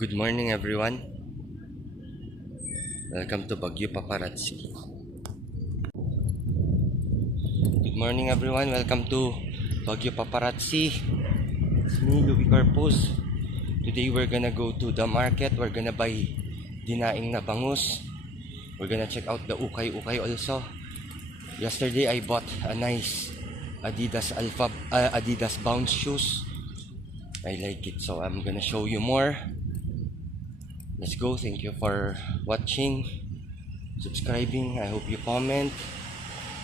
Good morning everyone. Welcome to Baguio Paparazzi. Good morning everyone. Welcome to Baguio Paparazzi. It's me, Louis Carpus. Today we're gonna go to the market. We're gonna buy dinaing na bangus. We're gonna check out the ukay also. Yesterday I bought a nice Adidas Bounce shoes. I like it, so I'm gonna show you more. Let's go. Thank you for watching, subscribing. I hope you comment.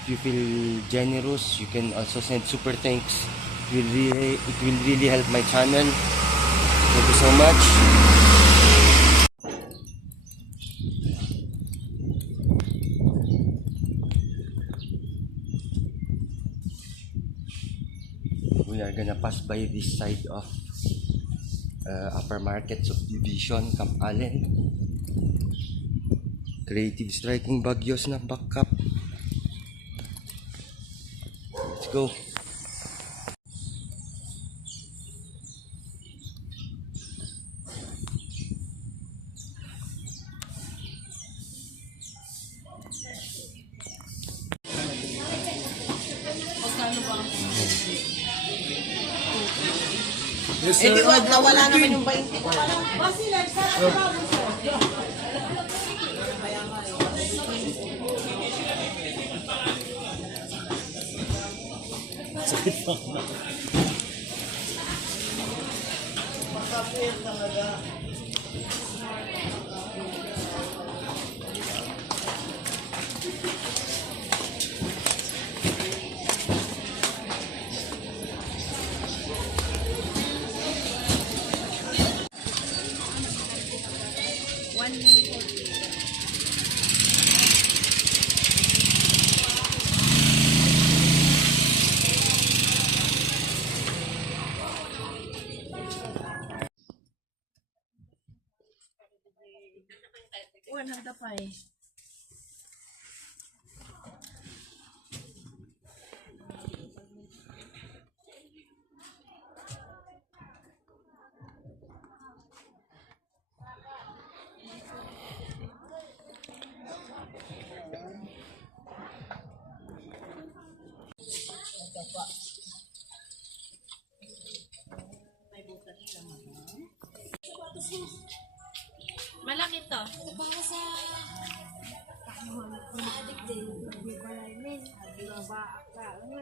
If you feel generous, you can also send super thanks. It will really help my channel. Thank you so much. We are gonna pass by this side of upper market subdivision, Camp Allen. Creative Striking Baguio's na backup. Let's go. Yes, sir. Nawala naman yung 20. Sakit pa. Handa pa eh. Malaki to. Para sa adik din,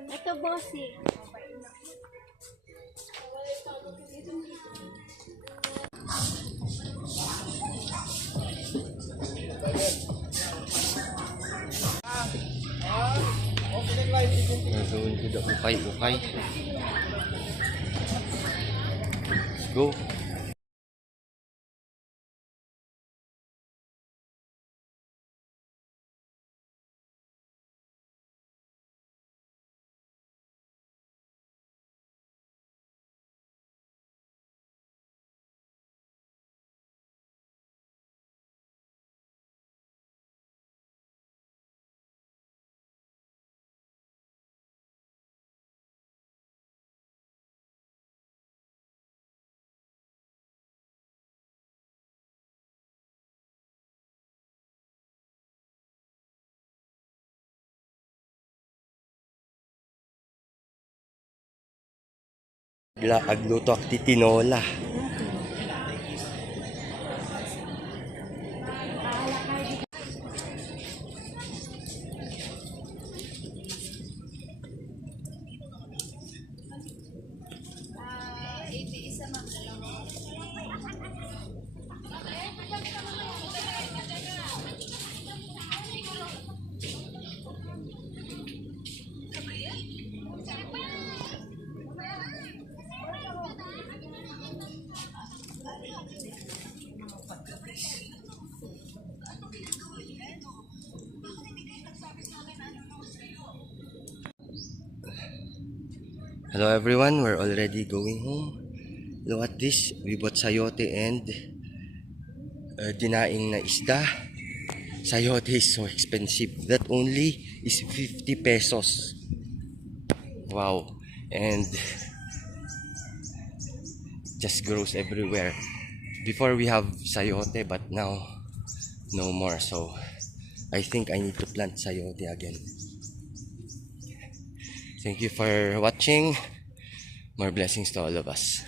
ito bossy. We're going to the ukay. Let's go. Agluto ak titinola. Hello everyone, we're already going home. Look at this, we bought sayote and dinaing na isda. Sayote is so expensive. That only is 50 pesos. Wow. And just grows everywhere. Before we have sayote, but now no more. So I think I need to plant sayote again. Thank you for watching. More blessings to all of us.